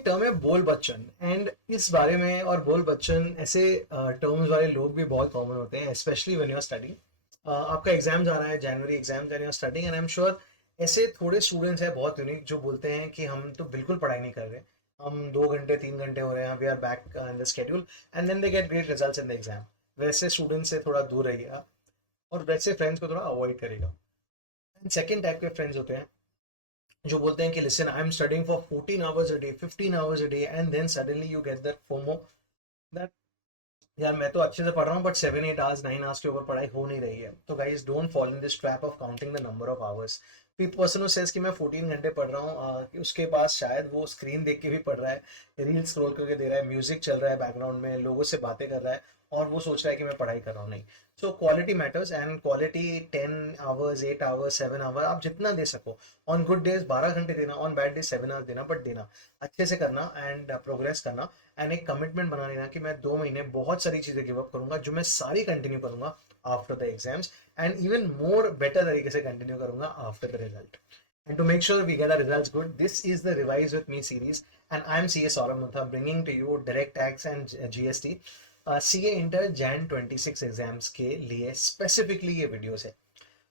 एक टर्म है बोल बच्चन, एंड इस बारे में और बोल बच्चन ऐसे टर्म्स वाले लोग भी बहुत कॉमन होते हैं, specially when you are studying. आपका एग्जाम आ रहा है, जनवरी exam and you are studying, and I am sure ऐसे थोड़े स्टूडेंट्स हैं बहुत यूनिक जो बोलते हैं कि हम तो बिल्कुल पढ़ाई नहीं कर रहे, हम 2 घंटे 3 घंटे हो रहे हैं, we are back in the schedule, and then they get great results in the exam. वैसे स्टूडेंट से थोड़ा दूर रहिएगा और वैसे फ्रेंड्स को थोड़ा अवॉइड करेगा। एंड सेकेंड टाइप के फ्रेंड्स होते हैं जो बोलते हैं कि listen, I am studying for 14 hours a day, 15 hours a day, and then suddenly you get that FOMO that यार मैं तो अच्छे से पढ़ रहा हूँ बट 7 8 आवर्स 9 आवर्स के ऊपर पढ़ाई हो नहीं रही है। तो guys don't follow in this trap of counting the number of hours. Person says कि मैं 14 घंटे पढ़ रहा हूँ, उसके पास शायद वो स्क्रीन देख के भी पढ़ रहा है, रील स्क्रॉल करके दे रहा है, म्यूजिक चल रहा है बैकग्राउंड में, लोगों से बातें कर रहा है, और वो सोच रहा है कि मैं पढ़ाई कर रहा हूँ। नहीं। So quality matters, and quality 10 hours 8 hours 7 hour आप जितना दे सको। ऑन गुड डेज 12 घंटे देना, ऑन बैड डेज 7 आवर्स देना, बट देना अच्छे से करना एंड प्रोग्रेस करना। एंड एक कमिटमेंट बना लेना कि मैं 2 महीने बहुत सारी चीज़ें गिव अप करूंगा जो मैं सारी कंटिन्यू करूंगा after the exams, and even more better तरीके से कंटिन्यू करूंगा after the result. And to make sure we get our results good, this is the Revise with Me series, and I'm CA Saurabh Mutha bringing to you direct tax and GST CA Inter Jan 26 exams के लिए specifically ये videos है।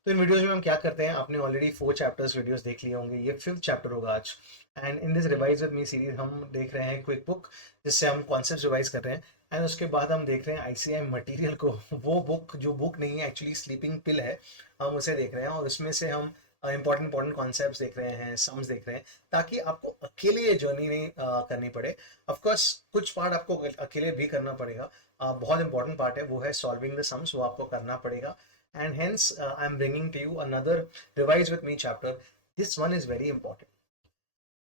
तो इन videos में हम क्या करते हैं, आपने ऑलरेडी 4 चैप्टर्स वीडियोस देख लिए होंगे, ये 5th चैप्टर होगा आज। And in this revise with me series हम देख रहे हैं क्विक बुक, जिससे हम कॉन्सेप्ट रिवाइज कर रहे हैं, एंड उसके बाद हम देख रहे हैं आईसीआई मटेरियल को, वो बुक जो बुक नहीं है एक्चुअली स्लीपिंग पिल है, हम उसे देख रहे हैं, और उसमें से हम इंपॉर्टेंट कॉन्सेप्ट्स देख रहे हैं, सम्स देख रहे हैं, ताकि आपको अकेले ये जर्नी नहीं करनी पड़े। ऑफकोर्स कुछ पार्ट आपको अकेले भी करना पड़ेगा, बहुत इंपॉर्टेंट पार्ट है वो है सॉल्विंग द सम्स, वो आपको करना पड़ेगा। And hence I'm bringing to you another revise with me chapter. This one is very important.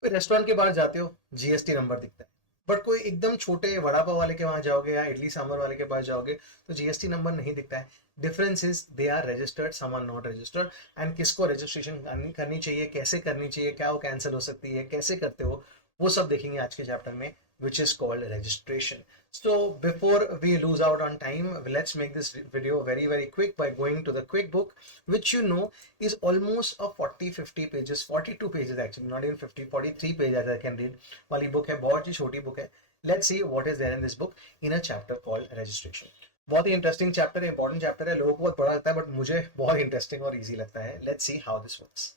कोई रेस्टोरेंट के बाहर जाते हो, जीएसटी नंबर दिखता है, बट कोई एकदम छोटे वड़ा पाव वाले के वहां जाओगे या इडली सांभर वाले के पास जाओगे तो जीएसटी नंबर नहीं दिखता है। Difference is they are registered, some are not registered, and किसको रजिस्ट्रेशन करनी चाहिए, कैसे करनी चाहिए, क्या वो कैंसिल हो सकती है, कैसे करते हो, वो सब देखेंगे आज के चैप्टर में, which is called registration. So before we lose out on time, let's make this video very quick by going to the quick book, which you know is almost a 40-50 pages, 42 pages actually, not even 50, 43 pages I can read वाली book है, बहुत ही छोटी book है। Let's see what is there in this book in a chapter called registration. बहुत ही interesting chapter है, important chapter है, लोगों को बहुत बड़ा लगता है बट मुझे बहुत इंटरेस्टिंग और इजी लगता है। Let's see how this works.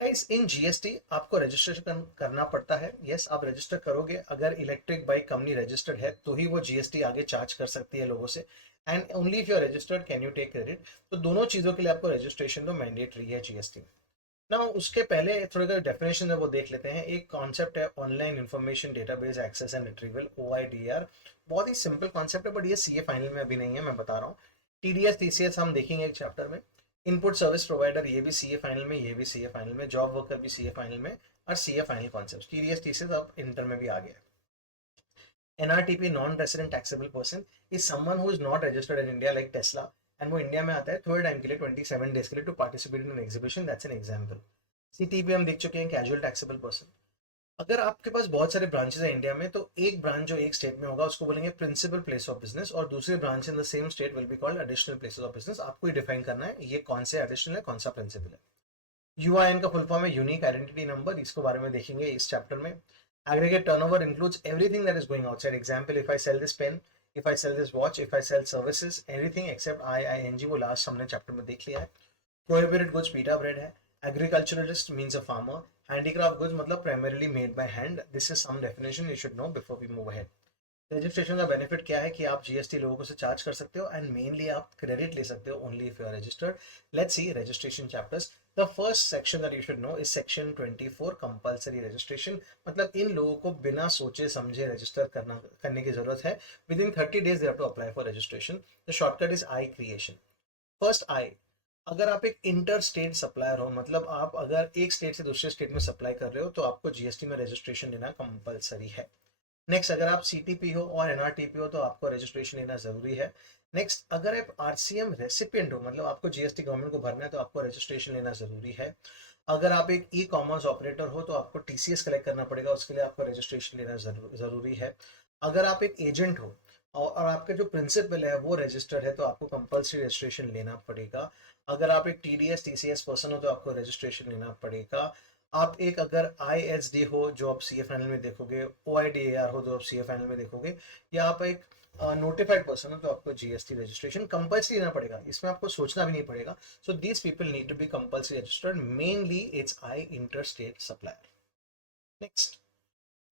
Guys in GST आपको रजिस्ट्रेशन करना पड़ता है। यस, आप रजिस्टर करोगे, अगर इलेक्ट्रिक बाइक कंपनी रजिस्टर्ड है तो ही वो जीएसटी आगे चार्ज कर सकती है लोगों से, and only if you are registered can you take credit. तो दोनों चीजों के लिए आपको रजिस्ट्रेशन तो मैंडेटरी है जीएसटी। ना उसके पहले थोड़ी सा डेफिनेशन है वो देख लेते हैं। एक कॉन्सेप्ट है online information database access and retrieval, OIDR। बहुत ही सिंपल कॉन्सेप्ट है बट ये सीए फाइनल में अभी नहीं है, मैं बता रहा हूँ। टीडीएस टीसीएस हम देखेंगे एक चैप्टर में। इनपुट सर्विस प्रोवाइडर, ये भी सीए फाइनल में, ये भी सीए फाइनल में। जॉब वर्कर भी सीए फाइनल में, और CA final concept TDS TCS अब इंटर में भी आ गया। NRTP non resident taxable person is someone who is not registered in India like Tesla, and वो इंडिया में आता है थोड़े टाइम के लिए 27 डेज के लिए to participate in an exhibition, that's an example. CTP हम देख चुके हैं, कैजुअल टैक्सेबल पर्सन। अगर आपके पास बहुत सारे ब्रांचेस हैं इंडिया में, तो एक ब्रांच जो एक स्टेट में होगा उसको बोलेंगे प्रिंसिपल प्लेस ऑफ बिजनेस, और दूसरी branch in the same state will be called additional places of business. आपको ही डिफाइन करना है ये कौन से एडिशनल है, कौन सा प्रिंसिपल है। यूआईएन का फुल फॉर्म है यूनिक आइडेंटिटी नंबर, इसको बारे में देखेंगे इस चैप्टर में। Aggregate turnover includes everything that is going outside. Example, if I sell this pen, if I sell this watch, if I sell services, anything except IING, वो लास्ट हमने चैप्टर में देख लिया है। प्रोहिबिटेड गुड्स पीटा ब्रेड है। Agriculturalist means a farmer. Handicraft goods मतलब primarily made by hand. This is some definition you should know before we move ahead. Registration का बेनिफिट क्या है कि आप जीएसटी लोगों से चार्ज कर सकते हो, एंड मेनली आप क्रेडिट ले सकते हो only if you are registered. Let's see registration chapters. The first section that you should know is section 24, compulsory registration. मतलब इन लोगों को बिना सोचे समझे रजिस्टर करने की जरूरत है। Within 30 days they have to apply for registration. The shortcut is I creation. First I, अगर आप एक इंटर स्टेट सप्लायर हो, मतलब आप अगर एक स्टेट से दूसरे स्टेट में सप्लाई कर रहे हो, तो आपको जीएसटी में रजिस्ट्रेशन लेना कंपलसरी है। नेक्स्ट, अगर आप सीटीपी हो और एनआरटीपी हो तो आपको रजिस्ट्रेशन लेना जरूरी है। नेक्स्ट, अगर आप आरसीएम रेसिपिएंट हो, मतलब आपको जीएसटी गवर्नमेंट को भरना है, तो आपको रजिस्ट्रेशन लेना जरूरी है। अगर आप एक ई कॉमर्स ऑपरेटर हो तो आपको टीसीएस कलेक्ट करना पड़ेगा, उसके लिए आपको रजिस्ट्रेशन लेना जरूरी है। अगर आप एक एजेंट हो और आपका जो प्रिंसिपल है वो रजिस्टर्ड है, तो आपको कंपल्सरी रजिस्ट्रेशन लेना पड़ेगा। अगर आप एक टीडीएस टीसीएस पर्सन हो तो आपको रजिस्ट्रेशन लेना पड़ेगा। आप एक अगर ISD हो जो आप CA फाइनल में देखोगे, OIDAR हो जो आप CA फाइनल में देखोगे, या आप एक नोटिफाइड पर्सन हो तो आपको GST रजिस्ट्रेशन कंपल्सरी लेना पड़ेगा, इसमें आपको सोचना भी नहीं पड़ेगा. So these people need to be compulsory registered, mainly it's I interstate supplier. Next,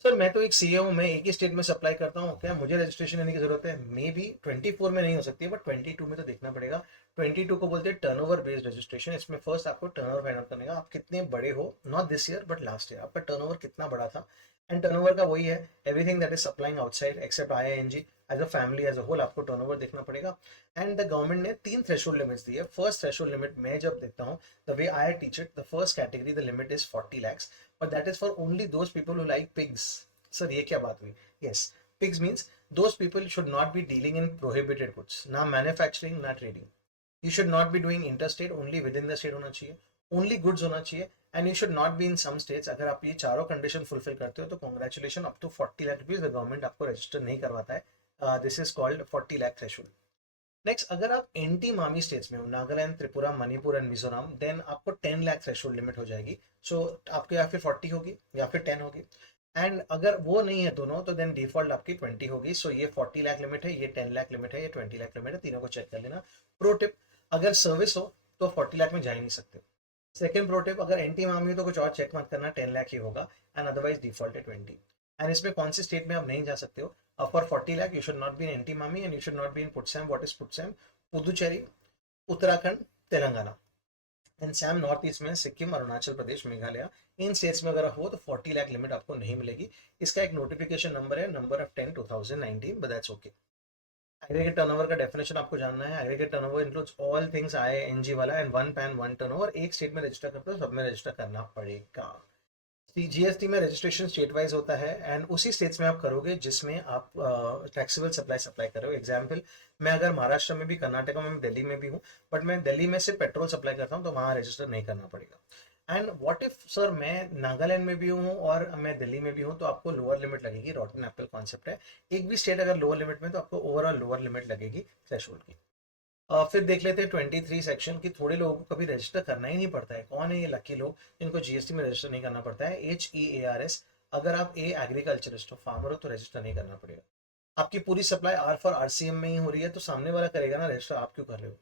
sir मैं तो एक सीए हूँ, मैं एक ही स्टेट में सप्लाई करता हूँ, क्या मुझे रजिस्ट्रेशन लेने की जरूरत है? मे बी 24 में नहीं हो सकती है, बट 22 में तो देखना पड़ेगा. 22 को बोलते हैं टर्नओवर बेस्ड रजिस्ट्रेशन. इसमें फर्स्ट आपको टर्नओवर फाइंड आउट करने का, आप कितने बड़े हो, not this year but last year आपका टर्नओवर कितना बड़ा था. एंड टर्नओवर का वही है, everything that is supplying outside except IING, as a family as a whole आपको टर्नओवर देखना पड़ेगा. एंड द गवर्नमेंट ने 3 थ्रेशोल्ड लिमिट्स दी है. फर्स्ट थ्रेशोल्ड लिमिट मैं जब देखता हूँ, the way I teach it, the first category the limit is 40 lakhs, but that is for only those people who like pigs. Sir ये क्या बात हुई? Yes, pigs means those people should not be dealing in prohibited goods, ना manufacturing ना trading. You should not be doing interstate, only within the state होना चाहिए, only goods होना चाहिए. And you should not be in some states. अगर आप ये चारों कंडीशन फुलफिल करते हो तो congratulation, up to 40 lakh rupees the government आपको रजिस्टर नहीं करवाता है. This is called 40 lakh threshold. Next, अगर आप एंटी मामी स्टेट्स में हो, नागालैंड, त्रिपुरा, मणिपुर एंड मिजोरम, देन आपको 10 लाख थ्रेशोल्ड लिमिट हो जाएगी. सो आपके या फिर 40 होगी या फिर 10 होगी. एंड अगर वो नहीं है दोनों, तो देन डिफॉल्ट आपकी 20 होगी. सो ये 40 लाख लिमिट है, ये 10 लाख लिमिट है, ये 20 लाख लिमिट है, तीनों को चेक कर लेना. प्रो टिप, अगर सर्विस हो तो 40 लाख में जा ही नहीं सकते. सेकंड प्रो टिप, अगर एंटी मामी हो तो कुछ और चेक मत करना, 10 लाख ही होगा. एंड अदरवाइज डिफॉल्ट है 20. एंड इसमें कौन सी स्टेट में आप नहीं जा सकते हो? For 40 lakh you should not be in एंटी मामी and you should not be in PUTSAM. What is PUTSAM? Puducherry, Uttarakhand, Telangana. And same North East में सिक्किम, अरुणाचल प्रदेश, मेघालय, इन स्टेट्स में अगर हो तो 40 लाख लिमिट आपको नहीं मिलेगी. इसका एक नोटिफिकेशन नंबर है, number of 10 2019, but that's okay. Aggregate turnover का डेफिनेशन आपको जानना है. Aggregate turnover includes all things IING वाला and one pan one turnover. एक स्टेट में रजिस्टर करते हो, सब में रजिस्टर करना पड़ेगा. GST में रजिस्ट्रेशन स्टेट वाइज होता है एंड उसी स्टेट्स में आप करोगे जिसमें आप टैक्सेबल सप्लाई कर रहे हो. एग्जाम्पल, मैं अगर महाराष्ट्र में भी, कर्नाटक में भी, दिल्ली में भी हूँ, बट मैं दिल्ली में से पेट्रोल सप्लाई करता हूँ तो वहाँ रजिस्टर नहीं करना पड़ेगा. एंड व्हाट इफ सर मैं नागालैंड में भी हूँ और मैं दिल्ली में भी हूँ, तो आपको लोअर लिमिट लगेगी. रॉटन एप्पल कॉन्सेप्ट है, एक भी स्टेट अगर लोअर लिमिट में तो आपको ओवरऑल लोअर लिमिट लगेगी थ्रेशोल्ड की. फिर देख लेते हैं 23 सेक्शन की. थोड़े लोगों को कभी रजिस्टर करना ही नहीं पड़ता है. कौन है ये लकी लोग जिनको GST में रजिस्टर नहीं करना पड़ता है? HEARS. अगर आप एग्रीकल्चरिस्ट हो, फार्मर हो, तो रजिस्टर नहीं करना पड़ेगा. आपकी पूरी सप्लाई R फॉर RCM में ही हो रही है तो सामने वाला करेगा ना रजिस्टर, आप क्यों कर रहे हो?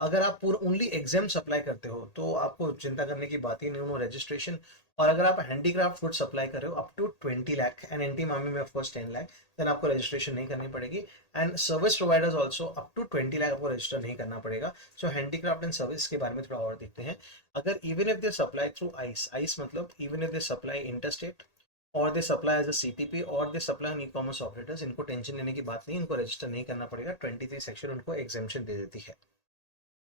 अगर आप पूरा ओनली एग्जाम सप्लाई करते हो तो आपको चिंता करने की बात ही नहीं, हो रजिस्ट्रेशन. और अगर आप हैंडीक्राफ्ट फूड सप्लाई कर रहे हो अप टू 20 लाख एंड एंटी मामी में ऑफकोर्स 10 लाख, देन आपको रजिस्ट्रेशन नहीं करनी पड़ेगी. And service providers also up to 20 lakh आपको रजिस्टर नहीं करना पड़ेगा. सो हैंडीक्राफ्ट एंड सर्विस के बारे में थोड़ा और देखते हैं. अगर even if they supply through ice मतलब even if they supply interstate और they supply as a CTP और they supply in e-commerce operators, इनको टेंशन लेने की बात नहीं, इनको रजिस्टर नहीं करना पड़ेगा. 23 सेक्शन उनको एग्जेम्पशन दे देती है.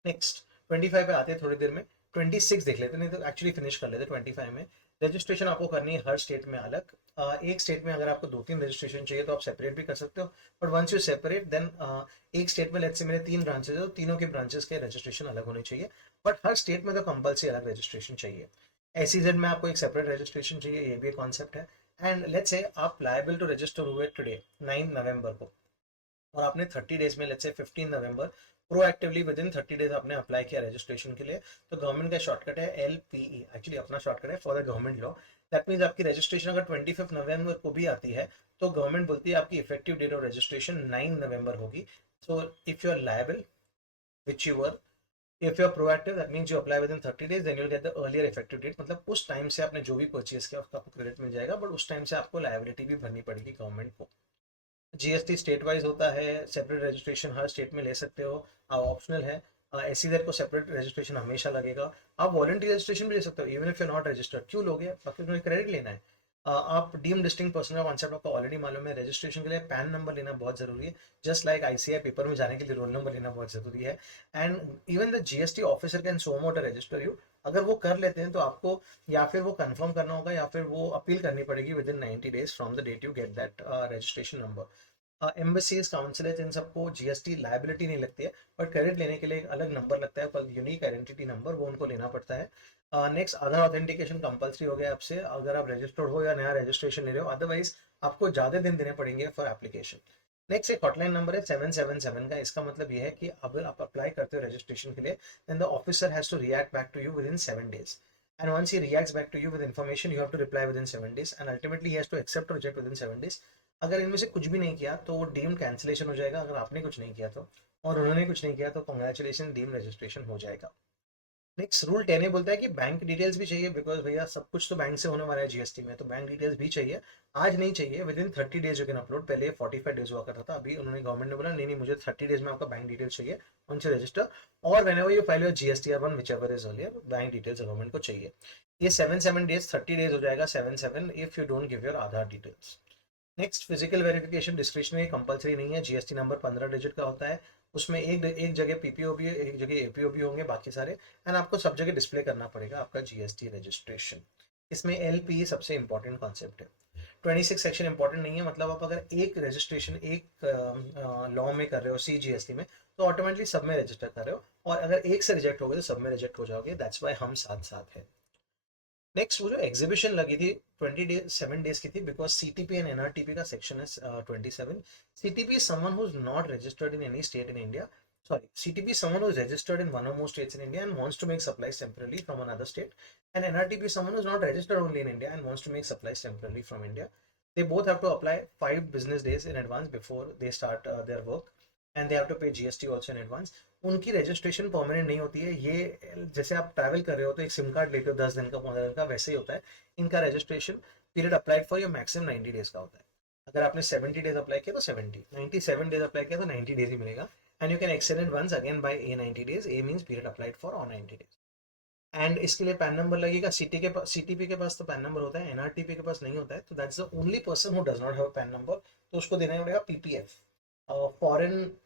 नेक्स्ट, 25 पे आते हैं थोड़ी देर में. 26 देख लेते, नहीं तो एक्चुअली फिनिश कर लेते 25 में. रजिस्ट्रेशन आपको करनी है हर स्टेट में अलग. एक स्टेट में अगर आपको 2-3 रजिस्ट्रेशन चाहिए तो आप सेपरेट भी कर सकते हो, but once you separate then एक स्टेट में लेट्स से मेरे 3 ब्रांचेस है तो तीनों के ब्रांचेस के रजिस्ट्रेशन अलग होने चाहिए. बट हर स्टेट में तो कंपल्सरी अलग रजिस्ट्रेशन चाहिए. SEZ में आपको एक सेपरेट रजिस्ट्रेशन चाहिए, ये भी एक कॉन्सेप्ट है. एंड लेट्स से आप लायबल टू रजिस्टर हुए टुडे 9 नवंबर को, और आपने 30 डेज में लेट्स से 15 नवंबर प्रोएक्टिवली विद इन 30 डेज आपने अप्लाई किया रजिस्ट्रेशन के लिए, तो गवर्नमेंट का शॉर्टकट है LPE. एक्चुअली अपना शॉर्टकट है for the government law. That means आपकी रजिस्ट्रेशन अगर 25 नवंबर को भी आती है तो गवर्नमेंट बोलती है आपकी इफेक्टिव डेट ऑफ रजिस्ट्रेशन 9 नवंबर होगी. So if you are liable which you were, if you're proactive that means you apply within 30 days then you'll get the earlier effective date. मतलब उस टाइम से आपने जो भी परचेज किया उसका आपको क्रेडिट मिल जाएगा, बट उस टाइम से आपको लायबिलिटी भी भरनी पड़ेगी गवर्नमेंट को. GST स्टेट वाइज होता है, सेपरेट रजिस्ट्रेशन हर स्टेट में ले सकते हो, ऑप्शनल है. SEZ को सेपरेट रजिस्ट्रेशन हमेशा लगेगा. आप वॉलंटरी रजिस्ट्रेशन भी ले सकते हो even if you not registered. क्यों लोगे? बाकी क्रेडिट लेना है. आप डीम डिस्टिंग पर्सन का कॉन्सेप्ट आपको ऑलरेडी मालूम है. रजिस्ट्रेशन के लिए पैन नंबर लेना बहुत जरूरी है, जस्ट लाइक ICI पेपर में जाने के लिए रोल नंबर लेना बहुत जरूरी है. And even the GST officer can so मोट रजिस्टर यू. अगर वो कर लेते हैं तो आपको या फिर वो कंफर्म करना होगा या फिर वो अपील करनी पड़ेगी within 90 days from the date you get that registration number. Embassies, consulates, इन सबको GST लायबिलिटी नहीं लगती है, बट क्रेडिट लेने के लिए एक अलग नंबर लगता है कल यूनिक आइडेंटिटी नंबर, वो उनको लेना पड़ता है. नेक्स्ट, आधार ऑथेंटिकेशन कंपलसरी हो गया आपसे अगर आप रजिस्टर्ड हो या नया रजिस्ट्रेशन ले रहे हो, अदरवाइज आपको ज़्यादा दिन देने पड़ेंगे फॉर एप्लीकेशन. नेक्स्ट एक हॉटलाइन नंबर है 777 का. इसका मतलब ये है कि अगर आप अप्लाई करते हो रजिस्ट्रेशन के लिए then the officer has to react back to you within 7 days. and once he reacts back to you with information, you have to reply within 7 days, and ultimately he has to accept or reject within 7 days. अगर इनमें से कुछ भी नहीं किया तो वो deemed cancellation हो जाएगा, अगर आपने कुछ नहीं किया तो, और उन्होंने कुछ नहीं किया तो कॉन्ग्रेचुलेशन, डीम रजिस्ट्रेशन हो जाएगा। नेक्स्ट रूल 10 ये बोलता है कि बैंक डिटेल्स भी चाहिए, बिकॉज भैया सब कुछ तो बैंक से होने वाला है जीएसटी में, तो बैंक डिटेल्स भी चाहिए। आज नहीं चाहिए, with in 30 days you can upload. पहले 45 डेज हुआ करता था, अभी उन्होंने गवर्नमेंट ने बोला नहीं नहीं, मुझे 30 डेज में आपका बैंक डिटेल्स चाहिए उनसे रजिस्टर, और when ever you file your GSTR1 which ever is earlier, bank details government को चाहिए। ये 7 7 डेज 30 डेज हो जाएगा, 7 7 if you don't give your Aadhaar details. Next physical verification discretionary, compulsory नहीं है। जीएसटी नंबर 15 डिजिट का होता है, उसमें एक जगह पीपीओ भी, एक जगह एपीओ भी होंगे, बाकी सारे, एंड आपको सब जगह डिस्प्ले करना पड़ेगा आपका जीएसटी रजिस्ट्रेशन। इसमें एलपी सबसे इंपॉर्टेंट कॉन्सेप्ट है। 26 सेक्शन इंपॉर्टेंट नहीं है, मतलब आप अगर एक रजिस्ट्रेशन एक लॉ में कर रहे हो CGST में, तो ऑटोमेटिकली सब में रजिस्टर कर रहे हो, और अगर एक से रिजेक्ट हो गए तो सब में रिजेक्ट हो जाओगे। दैट्स वाई हम साथ साथ है। नेक्स्ट वो जो एग्जीबिशन लगी थी 7 डेज की थी, बिकॉज सीटीपी एंड एनआरटीपी का सेक्शन है 27। CTP is someone who is not registered in any state in India, sorry, CTP is someone who is registered in one or more states in India and wants to make supplies temporarily from another state, and NRTP is someone who is not registered only in India and wants to make supplies temporarily from India. They both have to apply 5 business days in advance before they start their work, and they have to pay GST also in advance. उनकी registration permanent नहीं होती है। ये जैसे आप travel कर रहे हो तो एक सिम कार्ड लेते हो 10 दिन का 15 दिन का, वैसे ही होता है। इनका registration period applied for your maximum 90 days का होता है। अगर आपने 70 डेज अप्लाई किया तो 70, 97 डेज अप्लाई किया तो 90 डेज ही मिलेगा, and you can extend it once again by a 90 days. A means period applied for on 90 days. And इसके लिए पैन नंबर लगेगा। सीटीपी के पास तो पैन नंबर होता है, एनआरटीपी के पास नहीं होता है, तो that's the only person who does not have pan number, तो उसको देना पड़ेगा पीपीएफ, फॉरेन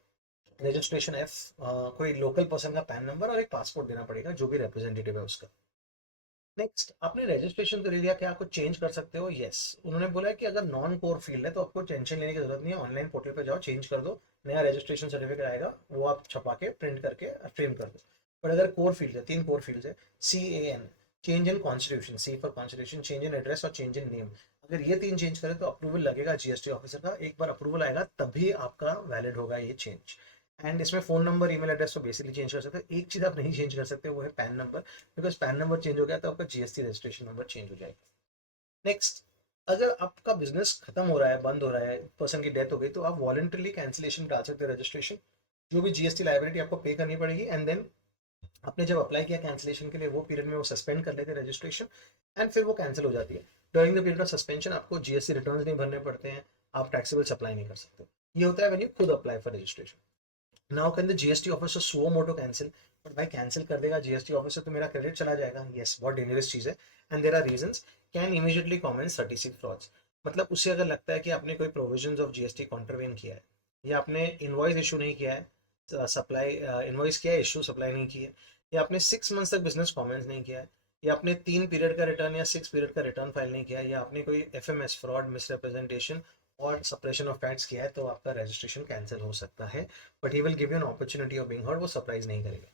रजिस्ट्रेशन एफ, कोई लोकल पर्सन का पैन नंबर, और एक पासपोर्ट देना पड़ेगा जो भी रिप्रेजेंटेटिव है उसका। नेक्स्ट, आपने रजिस्ट्रेशन तो ले लिया, क्या आपको चेंज कर सकते हो? यस, उन्होंने बोला है कि अगर नॉन कोर फील्ड है तो आपको टेंशन लेने की जरूरत नहीं है, ऑनलाइन पोर्टल पे जाओ, चेंज कर दो, नया रजिस्ट्रेशन सर्टिफिकेट आएगा, वो आप छपा के प्रिंट करके फ्रेम कर दो। बट अगर कोर फील्ड है, 3 कोर फील्ड है, CAN, change in constitution, C for constitution, change in address और चेंज इन नेम, अगर ये 3 चेंज करें तो अप्रूवल लगेगा जीएसटी ऑफिसर का। एक बार अप्रूवल आएगा तभी आपका वैलिड होगा ये चेंज। एंड इसमें फोन नंबर, ईमेल एड्रेस तो बेसिकली चेंज कर सकते हो। एक चीज आप नहीं चेंज कर सकते, वो है pan number, because pan number change हो गया तो आपका जीएसटी रजिस्ट्रेशन नंबर चेंज हो जाएगा। नेक्स्ट, अगर आपका बिजनेस खत्म हो रहा है, बंद हो रहा है, पर्सन की डेथ हो गई, तो आप वॉलंटरली कैंसिलेशन डाल सकते हो रजिस्ट्रेशन, जो भी जीएसटी लाइबिलिटी आपको पे करनी पड़ेगी, एंड देन आपने जब अप्लाई किया कैंसिलेशन के लिए, वो पीरियड में वो सस्पेंड कर लेते हैं रजिस्ट्रेशन, एंड फिर वो कैंसिल हो जाती है। During the period of suspension आपको जीएसटी रिटर्न नहीं भरने पड़ते हैं, आप टैक्सेबल सप्लाई नहीं कर सकते। ये होता है व्हेन यू खुद apply for registration. Now can the GST officer suo motu cancel, but भाई कैंसिल कर देगा जीएसटी ऑफिसर तो मेरा क्रेडिट चला जाएगा। यस, बहुत डेंजरस चीज है, and there are reasons. Can immediately comments 36 frauds, मतलब उससे अगर लगता है कि आपने कोई प्रोविजंस ऑफ जीएसटी कॉन्ट्रवेन किया है, या आपने इनवॉइस इशू नहीं किया है, सप्लाई इनवॉइस किया है, इशू सप्लाई नहीं की है, या आपने 6 मंथ्स तक बिजनेस कॉमेंट्स नहीं किया है, या आपने 3 पीरियड का रिटर्न या 6 पीरियड का रिटर्न फाइल नहीं किया है, या आपने कोई एफएमएस फ्रॉड, मिसरिप्रेजेंटेशन और सप्रेशन ऑफ फैक्ट्स किया है, तो आपका रजिस्ट्रेशन कैंसिल हो सकता है। But he will give you an opportunity of being heard, वो सरप्राइज नहीं करेगा।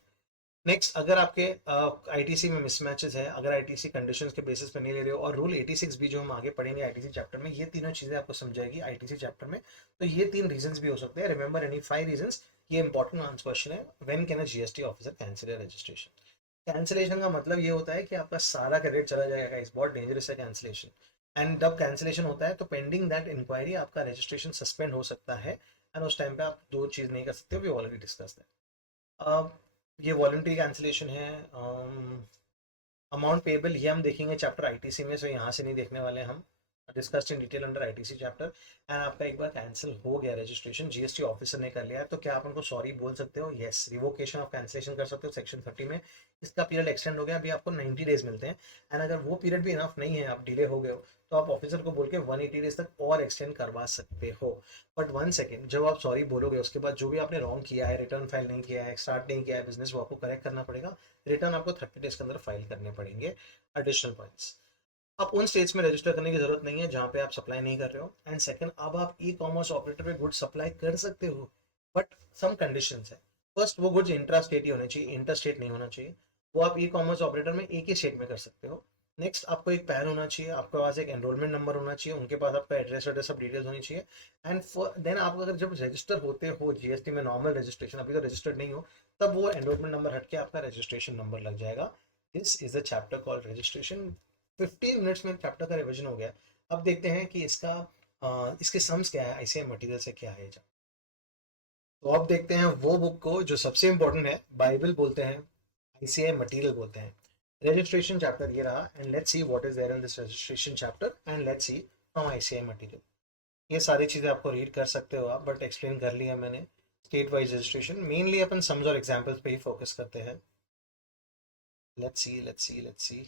नेक्स्ट, अगर आपके आईटीसी में मिसमैचेस है, अगर आईटीसी कंडीशंस के बेसिस पे नहीं ले रहे हो, और रूल 86 भी जो हम आगे पढ़ेंगे आईटीसी चैप्टर में, ये तीनों चीजें आपको समझाएगी आईटीसी चैप्टर में, तो ये 3 रीजंस भी हो सकते हैं। रिमेंबर एनी 5 रीजंस, ये इंपॉर्टेंट आंसर क्वेश्चन है। When can a GST officer cancel your registration? Cancellation का मतलब ये होता है कि आपका सारा क्रेडिट चला जाएगा, इस बहुत डेंजरस है कैंसिलेशन। एंड जब कैंसिलेशन होता है तो पेंडिंग दैट इंक्वायरी आपका रजिस्ट्रेशन सस्पेंड हो सकता है, एंड उस टाइम पे आप 2 चीज नहीं कर सकते, वी ऑलरेडी डिस्कस दैट। ये वॉलंटरी कैंसिलेशन है। अमाउंट पेबल ये हम देखेंगे चैप्टर आईटीसी में, सो यहाँ से नहीं देखने वाले हम, discussed in detail under ITC chapter. And आपका एक बार कैंसिल हो गया रजिस्ट्रेशन, जीएसटी ऑफिसर ने कर लिया है, तो क्या आप उनको सॉरी बोल सकते हो? यस, रिवोकेशन ऑफ कैंसिलेशन कर सकते हो सेक्शन 30 में। इसका पीरियड एक्सटेंड हो गया, अभी आपको 90 डेज मिलते हैं, एंड अगर वो पीरियड भी इनफ नहीं है, आप डिले हो गए हो, तो आप ऑफिसर को बोल के 180 डेज तक और एक्सटेंड करवा सकते हो। बट 1 सेकेंड, जब आप सॉरी बोलोगे उसके बाद जो भी आपने रॉन्ग किया है, रिटर्न फाइल नहीं किया है, स्टार्ट नहीं किया है बिजनेस, वो आपको करेक्ट करना पड़ेगा। रिटर्न आपको 30 डेज के अंदर फाइल करने पड़ेंगे। एडिशनल पॉइंट्स, आप उन स्टेट्स में रजिस्टर करने की जरूरत नहीं है जहां पे आप सप्लाई नहीं कर रहे हो। एंड सेकंड, अब आप ई कॉमर्स ऑपरेटर पे गुड्स सप्लाई कर सकते हो, बट सम कंडीशंस है। फर्स्ट, वो गुड्स इंट्रा स्टेट ही होने चाहिए, इंटर स्टेट नहीं होना चाहिए। वो आप ई कॉमर्स ऑपरेटर में एक ही स्टेट में कर सकते हो। नेक्स्ट, आपको एक पैन होना चाहिए, आपके पास एक एनरोलमेंट नंबर होना चाहिए, उनके पास आपका एड्रेस एड्रेस सब डिटेल्स होनी चाहिए। एंड देन आप अगर जब रजिस्टर होते हो जीएसटी में, नॉर्मल रजिस्ट्रेशन, अभी तो रजिस्टर्ड नहीं हो, तब वो एनरोलमेंट नंबर हट के आपका रजिस्ट्रेशन नंबर लग जाएगा। This is the chapter called registration. 15 minutes में चैप्टर का रिविजन हो गया। अब देखते हैं कि इसके सम्स क्या है, आईसीआई मटेरियल से क्या है। तो अब देखते हैं वो बुक को जो सबसे इंपॉर्टेंट है, बाइबल बोलते हैं, आईसीआई मटेरियल बोलते हैं। रजिस्ट्रेशन चैप्टर ये रहा, and let's see what is there in this registration chapter and let's see from ICI material. ये सारी चीज़ें आपको रीड कर सकते हो आप, बट एक्सप्लेन कर लिया मैंने। स्टेट वाइज रजिस्ट्रेशन मेनली अपन सम्स और एग्जाम्पल्स पे ही फोकस करते हैं। Let's see.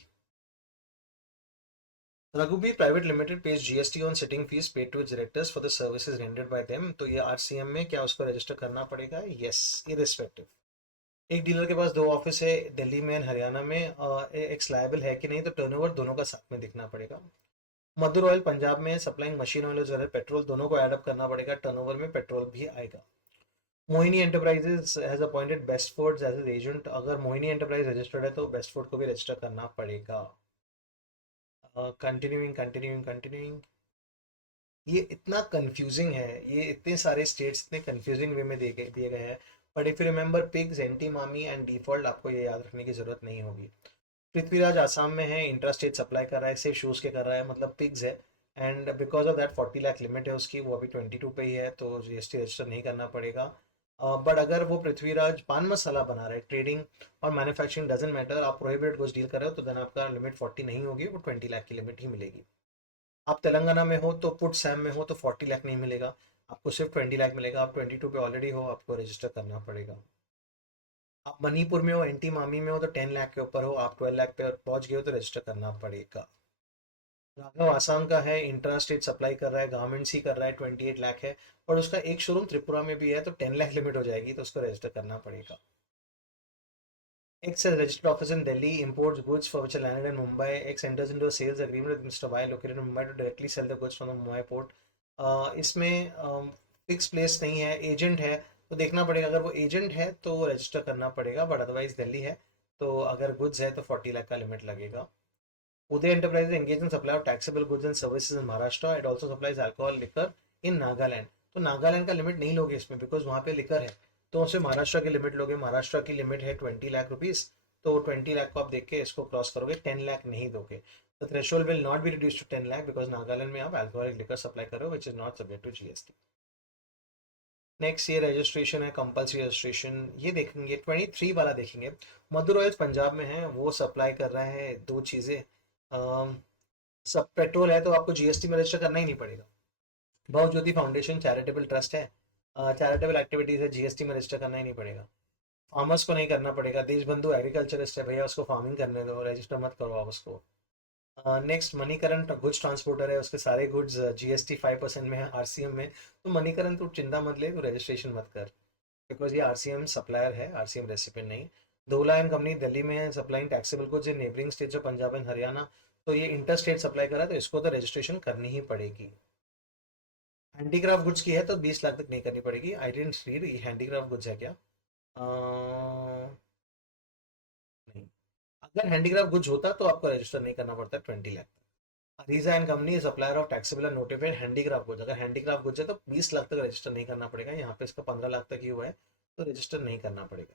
Raghubi Private Limited pays GST on sitting fees paid to its directors for the services rendered by them। तो ये आरसीएम में क्या उसको रजिस्टर करना पड़ेगा? Yes, irrespective. एक डीलर के पास दो ऑफिस है, दिल्ली में एंड हरियाणा में, एक्स लायबल है कि नहीं, तो टर्नओवर दोनों का साथ में दिखना पड़ेगा। मधुर ऑयल पंजाब में सप्लाइंग मशीन ऑयल पेट्रोल, दोनों को ऐड अप करना पड़ेगा, टर्नओवर में पेट्रोल भी आएगा। Mohini enterprises has appointed best foods as as agent, अगर मोहिनी एंटरप्राइज रजिस्टर्ड है तो बेस्ट फूड को भी रजिस्टर करना पड़ेगा। कंटिन्यूइंग। ये इतना कंफ्यूजिंग है, ये इतने सारे स्टेट्स इतने कंफ्यूजिंग वे में दिए गए हैं, but if you remember pigs, anti मामी एंड डिफॉल्ट, आपको ये याद रखने की जरूरत नहीं होगी। पृथ्वीराज आसाम में है, इंट्रा स्टेट सप्लाई कर रहा है, सिर्फ शूज़ के कर रहा है, मतलब पिग्स है, and because of that 40 lakh limit है उसकी, वो अभी 22 पे ही है, तो जीएसटी रजिस्टर नहीं करना पड़ेगा। बट अगर वो पृथ्वीराज पान मसाला बना रहा है, ट्रेडिंग और मैन्युफैक्चरिंग डजेंट मैटर, आप प्रोहिबिटेड गुड्स डील कर रहे हो, तो देन आपका लिमिट 40 नहीं होगी, वो 20 लाख की लिमिट ही मिलेगी। आप तेलंगाना में हो तो पुट सैम में हो तो 40 लाख नहीं मिलेगा, आपको सिर्फ 20 लाख मिलेगा। आप 22 पे ऑलरेडी हो, आपको रजिस्टर करना पड़ेगा। आप मणिपुर में हो, एंटी मामी में हो तो 10 लाख के ऊपर हो, आप 12 लाख पे पहुंच गए हो तो रजिस्टर करना पड़ेगा। राघव आसाम का है, इंट्रा स्टेट सप्लाई कर रहा है, गारमेंट्स ही कर रहा है, 28 लाख है, और उसका एक शोरूम त्रिपुरा में भी है, तो 10 लाख लिमिट हो जाएगी, तो उसको रजिस्टर करना पड़ेगा। X has registered office in Delhi, imports goods for which are landed in Mumbai. X enters into a sales agreement with Mr. Y located in Mumbai to directly sell the goods from the Mumbai port. इसमें fix place नहीं है, agent है, तो देखना पड़ेगा, अगर वो agent है तो रजिस्टर करना पड़ेगा, बट अदरवाइज दिल्ली है, तो अगर गुड्स है तो 40 लाख का लिमिट लगेगा। Uday enterprise engage in supply of taxable goods and services in Maharashtra, it also supplies alcohol liquor in Nagaland. तो नागालैंड का लिमिट नहीं लोगे इसमें, बिकॉज वहाँ पे लिकर है, तो उससे महाराष्ट्र की लिमिट लोगे। महाराष्ट्र की लिमिट है 20 लाख रुपीज़, तो 20 लाख को आप देख के इसको क्रॉस करोगे, 10 लाख नहीं दोगे। The threshold will not be reduce to 10 lakh because Nagaland में आप अल्कोहलिक लिकर सप्लाई करो which is not subject to GST. Next ये रजिस्ट्रेशन है, कंपल्सरी रजिस्ट्रेशन, ये देखेंगे 23 वाला देखेंगे। मधुर ऑयल पंजाब में है, वो सप्लाई कर रहा है दो चीज़ें, सब पेट्रोल है, तो आपको जीएसटी में रजिस्टर करना ही नहीं पड़ेगा। भाव ज्योति फाउंडेशन चैरिटेबल ट्रस्ट है, चैरिटेबल एक्टिविटीज है, जीएसटी में रजिस्टर करना ही नहीं पड़ेगा। फार्मर्स को नहीं करना पड़ेगा, देशबंधु एग्रीकल्चरिस्ट है भैया, उसको फार्मिंग करने दो, रजिस्टर मत करो आप उसको। नेक्स्ट मणिकरण गुड्स ट्रांसपोर्टर है, उसके सारे गुड्स जीएसटी 5% में है आरसीएम में, तो मणिकरण तो चिंता मत ले, तो रजिस्ट्रेशन मत कर, बिकॉज ये आरसीएम सप्लायर है, आरसीएम रेसिपिएंट नहीं। धोला एंड कंपनी दिल्ली में है, supplying taxable goods in neighbouring states of Punjab and Haryana, तो ये इंटर स्टेट सप्लाई कर रहा है, तो इसको तो रजिस्ट्रेशन करनी ही पड़ेगी। हैंडीक्राफ्ट गुड्स की है तो 20 लाख तक नहीं करनी पड़ेगी। आई डेंट रीड ये हैंडीक्राफ्ट गुड्स है क्या, नहीं। अगर हैंडीक्राफ्ट गुड्स होता तो आपको रजिस्टर नहीं करना पड़ता 20 लाख तक। Areeja and company supplier of taxable and notified handicraft goods, अगर हैंडीक्राफ्ट गुड्स है तो 20 लाख तक रजिस्टर नहीं करना पड़ेगा, यहाँ पे इसका 15 लाख तक ही हुआ है, तो रजिस्टर नहीं करना पड़ेगा।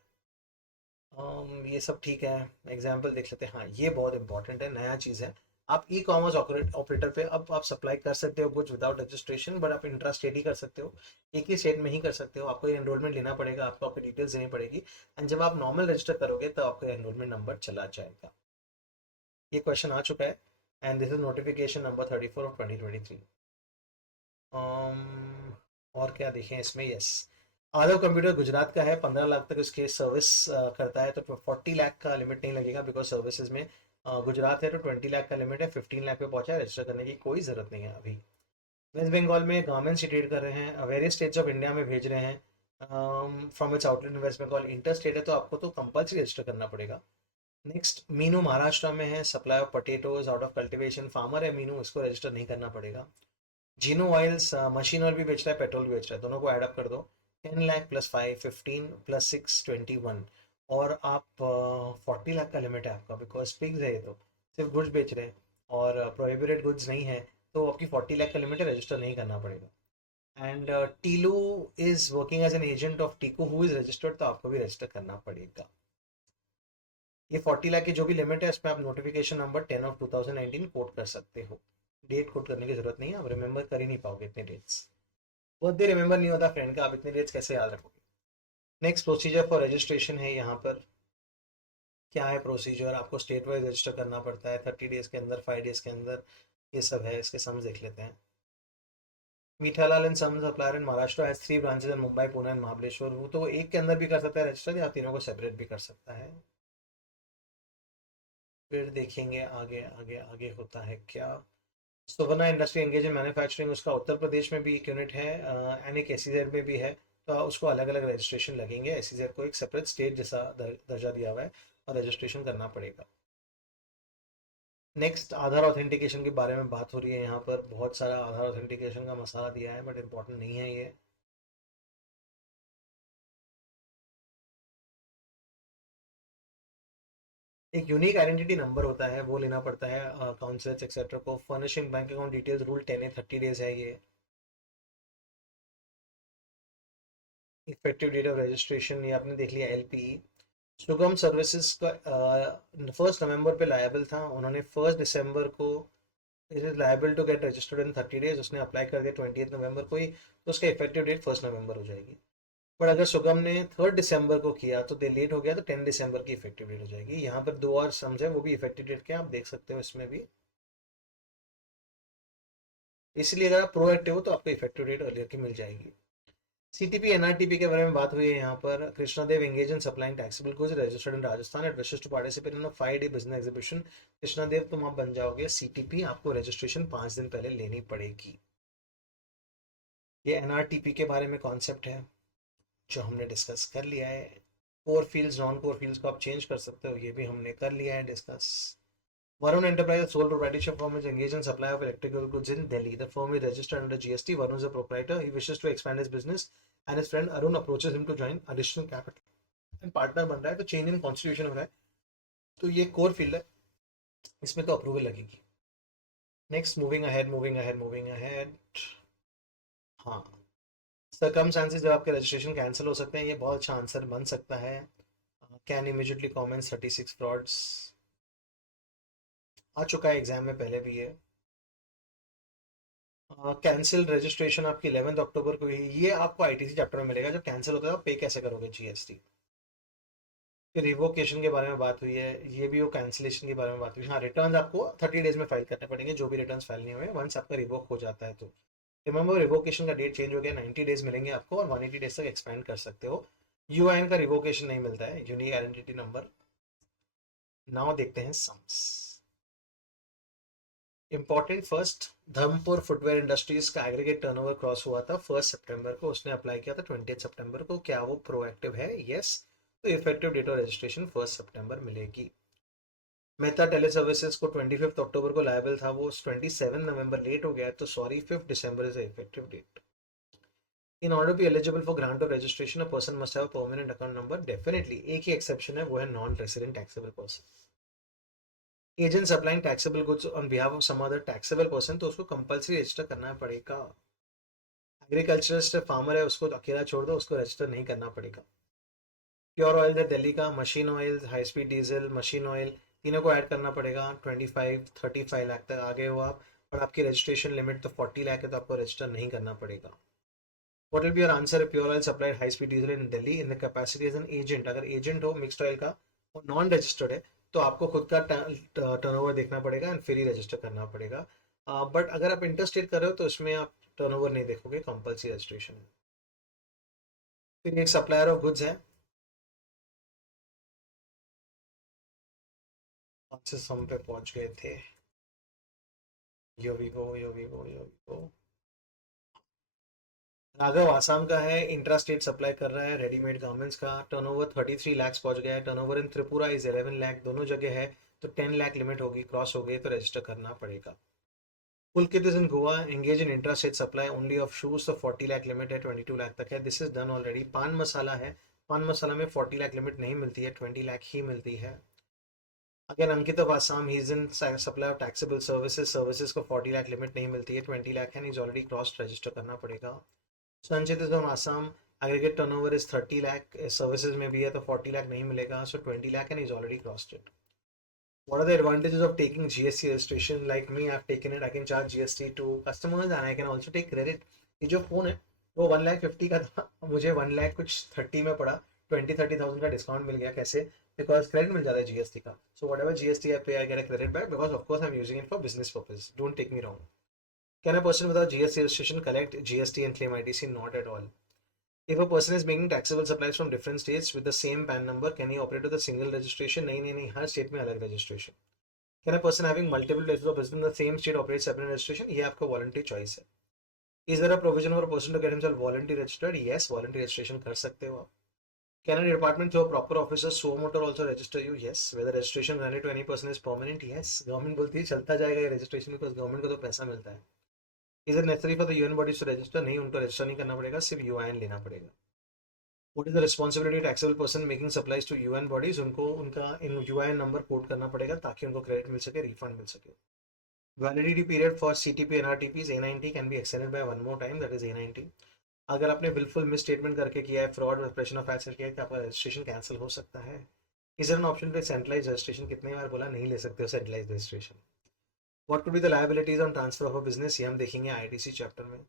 ये सब ठीक है, एग्जाम्पल देख लेते हैं। हाँ, ये बहुत इंपॉर्टेंट है, नया चीज़ है। आप ई कॉमर्स ऑपरेटर पे अब आप सप्लाई कर सकते हो कुछ विदाउट रजिस्ट्रेशन, बट आप इंट्रा स्टेट ही कर सकते हो, एक ही स्टेट में ही कर सकते हो। आपको एनरोलमेंट लेना पड़ेगा, आपको आपकी डिटेल्स देनी पड़ेगी, एंड जब आप नॉर्मल रजिस्टर करोगे तो आपका एनरोलमेंट नंबर चला जाएगा। ये क्वेश्चन आ चुका है, and this is notification number 34 of 2023। और क्या देखें इसमें, यस, आदव कंप्यूटर गुजरात का है, 15 लाख तक इसके सर्विस करता है, तो 40 लाख का लिमिट नहीं लगेगा, बिकॉज सर्विसेज में गुजरात है, तो 20 लाख का लिमिट है, 15 लाख पे पहुंचा है, रजिस्टर करने की कोई ज़रूरत नहीं है अभी। वेस्ट बंगाल में गारमेंट्स ट्रेड कर रहे हैं, वेरियस स्टेट्स ऑफ इंडिया में भेज रहे हैं, from its outlet in west Bengal, interstate है, तो आपको तो कंपल्सरी रजिस्टर करना पड़ेगा। नेक्स्ट मीनू महाराष्ट्र में है, supply of potatoes out of cultivation, farmer है मीनू, इसको रजिस्टर नहीं करना पड़ेगा। जीनो ऑयल्स मशीन ऑयल भी बेच रहा है, पेट्रोल भी बेच रहा है, दोनों को ऐड अप कर दो, 10 लाख प्लस 5 15 प्लस 6 21, और आप 40 लाख का लिमिट है आपका, बिकॉज पिग्स है ये, तो सिर्फ गुड्स बेच रहे हैं और प्रोहिबिटेड गुड्स नहीं है, तो आपकी 40 लाख का लिमिट है, रजिस्टर नहीं करना पड़ेगा। And Tilu is working as an agent of Tiku who is registered, तो आपको भी रजिस्टर करना पड़ेगा। ये 40 लाख की जो भी लिमिट है इसमें आप नोटिफिकेशन नंबर 10 ऑफ 2019 कोट कर सकते हो। डेट कोट करने की जरूरत नहीं है, आप रिमेंबर कर ही नहीं पाओगे इतने डेट्स। बर्थडे रिमेंबर नहीं होता फ्रेंड का, आप इतने डेट्स कैसे याद रखोगे। नेक्स्ट प्रोसीजर फॉर रजिस्ट्रेशन है यहाँ पर। क्या है प्रोसीजर, आपको स्टेट वाइज रजिस्टर करना पड़ता है 30 डेज के अंदर, 5 डेज के अंदर, ये सब है। इसके सम्स देख लेते हैं। Mithalal and sons supplier in Maharashtra has 3 branches in Mumbai, Pune and Mahabaleshwar. वो तो एक के अंदर भी कर सकता है रजिस्टर, या तीनों को सेपरेट भी कर सकता है। फिर देखेंगे आगे आगे आगे होता है क्या। सुवर्णा इंडस्ट्री एंगेज इन मैन्युफैक्चरिंग, उसका उत्तर प्रदेश में भी एक यूनिट है एंड एक एसईजेड में भी है। तो उसको अलग अलग रजिस्ट्रेशन लगेंगे। एसईजेड को एक सेपरेट स्टेट जैसा दर्जा दिया हुआ है और रजिस्ट्रेशन करना पड़ेगा। नेक्स्ट आधार ऑथेंटिकेशन के बारे में बात हो रही है यहाँ पर। बहुत सारा आधार ऑथेंटिकेशन का मसाला दिया है बट इम्पोर्टेंट नहीं है ये। एक यूनिक आइडेंटिटी नंबर होता है, वो लेना पड़ता है काउंसलर्स एक्सेट्रा को। Furnishing bank account details rule 10 है, 30 डेज है ये। इफेक्टिव डेट ऑफ रजिस्ट्रेशन ये आपने देख लिया। एलपीई सुगम सर्विसेज का 1 नवंबर पे लायबल था, उन्होंने 1 दिसंबर को it is liable to get registered in 30 days, उसने अप्लाई कर दिया 20 नवंबर को ही, तो उसका इफेक्टिव डेट 1 नवंबर हो जाएगी। पर अगर सुगम ने 3 दिसंबर को किया तो दे लेट हो गया, तो 10 दिसंबर की इफेक्टिव डेट हो जाएगी। यहाँ पर दो और सम्स है, वो भी इफेक्टिव डेट के आप देख सकते हो इसमें भी। इसलिए अगर आप प्रोएक्टिव हो तो आपको इफेक्टिव डेट अर्लियर की मिल जाएगी। सीटीपी एनआरटीपी के बारे में बात हुई है यहाँ पर। Krishnadev engage in supplying taxable goods registered in Rajasthan at विशेष to participate in 5 day business exhibition. Krishnadev तुम आप बन जाओगे सीटीपी, आपको रजिस्ट्रेशन 5 दिन पहले लेनी पड़ेगी। ये एनआरटीपी के बारे में कॉन्सेप्ट है जो हमने डिस्कस कर लिया है। Core fields non core fields को आप चेंज कर सकते हो, ये भी हमने कर लिया है discuss. Varun Enterprises sole proprietorship firm is engaged in supply of electrical goods in Delhi. The firm is registered under GST. Varun is a proprietor. He wishes to expand his business, and his friend Arun approaches him to join additional capital. And partner बन रहा है तो change in constitution हो रहा है, तो ये core field है, इसमें तो अप्रूवल लगेगी। Next moving ahead moving ahead moving ahead. हाँ, सर्कमस्टांसेस जब आपके रजिस्ट्रेशन कैंसिल हो सकते हैं, ये बहुत अच्छा आंसर बन सकता है। कैन इमीडिएटली कमेंट्स 36 फ्रॉड्स आ चुका है एग्जाम में पहले भी ये। कैंसिल रजिस्ट्रेशन आपकी 11 अक्टूबर को ही, ये आपको आईटीसी चैप्टर में मिलेगा। जब कैंसिल होता है आप पे कैसे करोगे जीएसटी। फिर रिवोकेशन के बारे में बात हुई है, ये भी वो कैंसिलेशन के बारे में बात हुई। हाँ, रिटर्न आपको 30 डेज में फाइल करने पड़ेंगे, जो भी रिटर्न फाइल नहीं हुए वंस आपका रिवोक हो जाता है तो। रिमेंबर रिवोकेशन का डेट चेंज हो गया, 90 डेज मिलेंगे आपको और 180 डेज तक एक्सपेंड कर सकते हो। यूआईएन का रिवोकेशन नहीं मिलता है, यूनिक आइडेंटिटी नंबर। नाउ देखते हैं sums. Important first, Dharampur footwear industries का एग्रीगेट टर्नओवर क्रॉस हुआ था 1 सितंबर को, उसने अप्लाई किया था 20 सितंबर को। क्या वो प्रोएक्टिव है? यस। तो इफेक्टिव डेट ऑफ रजिस्ट्रेशन 1 सितंबर मिलेगी। मेहता टेली सर्विसेज को 25 अक्टूबर को लायबल था, वो 27 नवंबर लेट हो गया, तो सॉरी 5 दिसंबर is effective date. In order be eligible for grant of registration a person must have permanent account number. Definitely एक ही एक्सेप्शन है, वो है non resident taxable person. Agent supplying taxable goods on behalf of some other taxable person, तो उसको compulsory register करना पड़ेगा। Agriculturist farmer है, उसको अकेला छोड़ दो, उसको रजिस्टर नहीं करना पड़ेगा। प्योर ऑयल है दिल्ली का, machine oil, high speed diesel, machine oil, तीनों को ऐड करना पड़ेगा। 25-35 लाख तक आगे हो आप, और आपकी रजिस्ट्रेशन लिमिट तो 40 लाख है, तो आपको रजिस्टर नहीं करना पड़ेगा। What will be your answer? Pure oil supplied high speed diesel in Delhi in the capacity as an agent। अगर एजेंट हो मिक्स्ड ऑयल का और नॉन रजिस्टर्ड है, तो आपको खुद का टर्नओवर देखना पड़ेगा एंड फिर ही रजिस्टर करना पड़ेगा। बट अगर आप इंटरस्टेट कर रहे हो तो इसमें आप टर्नओवर नहीं देखोगे, कंपल्सरी रजिस्ट्रेशन है। फिर एक सप्लायर ऑफ गुड्स है, से सम पे पहुंच गए थे। योविगो योविगो योविगो। राघव आसाम का है, इंट्रा स्टेट सप्लाई कर रहा है रेडीमेड गारमेंट्स का। टर्नओवर 33 लाख पहुंच गया है। Turnover in Tripura is 11 lakh, दोनों जगह है, तो 10 लाख लिमिट होगी, क्रॉस हो गई तो रजिस्टर करना पड़ेगा। Pulkit is in Goa, engage in intrastate supply only of shoes, तो 40 लाख लिमिट है, 22 लाख तक है, दिस इज डन ऑलरेडी। पान मसाला है, पान मसाला में 40 लाख लिमिट नहीं मिलती है, 20 लाख ही मिलती है। Again Ankit of Assam, he is in supply of taxable services, services को 40 लाख लिमिट नहीं मिलती है, 20 लाख है, इज ऑलरेडी क्रॉस, रजिस्टर करना पड़ेगा। संचित is on Assam, aggregate turnover is 30 lakh, services में भी है तो 40 लाख नहीं मिलेगा, सो 20 lakh and is already crossed it. What are the advantages of taking GST registration? Like me, I've taken it. I can charge GST to customers and I can also take credit. ये जो phone है वो 1,50,000 का था, मुझे 1,00,000 कुछ 30 में पड़ा, 20-30,000 का डिस्काउंट मिल गया. कैसे? बिकॉज क्रेडिट मिल जाता है जीएसटी का. So whatever GST I pay, I get a credit back because of course I am using it for business purpose. Don't take me wrong. Can a person without GST registration collect GST and claim ITC? Not at all. If a person is making taxable supplies from different states with the same PAN number, can he operate with a single registration? नहीं नहीं नहीं, हर state में अलग registration. Can a person having multiple places of business in the same state operate separate registration? ये आपका voluntary choice है. Is there a provision for a person to get himself voluntary registered? Yes, voluntary registration कर सकते हो आप. Can a department through a proper officer suo motu also register you? Yes. Whether registration granted to any person is permanent? Yes. Government बोलती है चलता जाएगा ये registration because government को तो पैसा मिलता है. Is it necessary for the UN bodies to register? नहीं, उनको register नहीं करना पड़ेगा, सिर्फ UIN लेना पड़ेगा. What is the responsibility of taxable person making supplies to UN bodies? उनको उनका इन UIN नंबर कोड करना पड़ेगा ताकि उनको क्रेडिट मिल सके, रिफंड मिल सके. Validity period for CTP and RTPs A90 can be extended by one more time, that is A90. अगर आपने बिल्कुल मिस स्टेटमेंट करके किया है, फ्रॉड ऑपरेशन ऑफ एड्स किया है, कि आपका रजिस्ट्रेशन कैंसिल हो सकता है. Is there an option to centralise registration? कितने बार बोला, नहीं ले सकते हो centralise registration. What could be the liabilities on transfer of a business? ये हम देखेंगे आईटीसी चैप्टर में.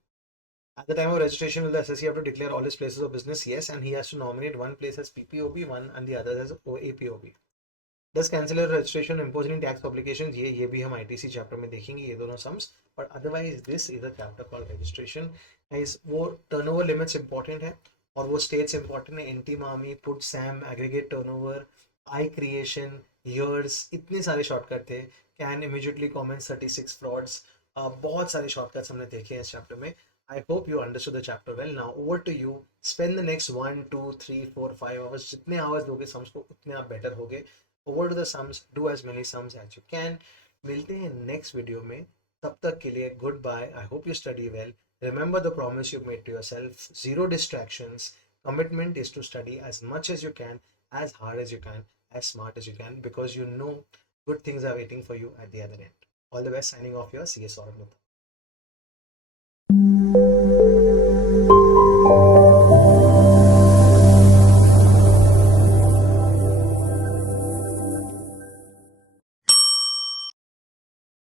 At the time of registration, will the assessee have to declare all his places of business? Yes, and he has to nominate one place as PPOB, one and the other as APOB. Does cancellation registration impose any tax obligations? ये भी हम ITC chapter में देखेंगे ये दोनों sums. But otherwise this is a chapter called registration. वो turnover limits important है और वो स्टेट्स इंपॉर्टेंट है. एंटी मामी, पुट सैम, एग्रीगेट टर्नओवर, आई क्रिएशन, ईयर्स, इतने सारे शॉर्टकट थे. कैन इमीडिएटली कॉमेंट 36 फ्रॉड्स, बहुत सारे शॉर्टकट्स हमने देखे हैं इस चैप्टर में. I hope you understood the chapter well. Now over to you. Spend the next 1, 2, 3, 4, 5 hours. जितने hours दोगे sums को उतने आप better होगे. Over to the sums. Do as many sums as you can. मिलते हैं next video में. तब तक के लिए goodbye. I hope you study well. Remember the promise you made to yourself. Zero distractions. Commitment is to study as much as you can, as hard as you can, as smart as you can, because you know good things are waiting for you at the other end. All the best. Signing off, your CS Saurabh Mutha.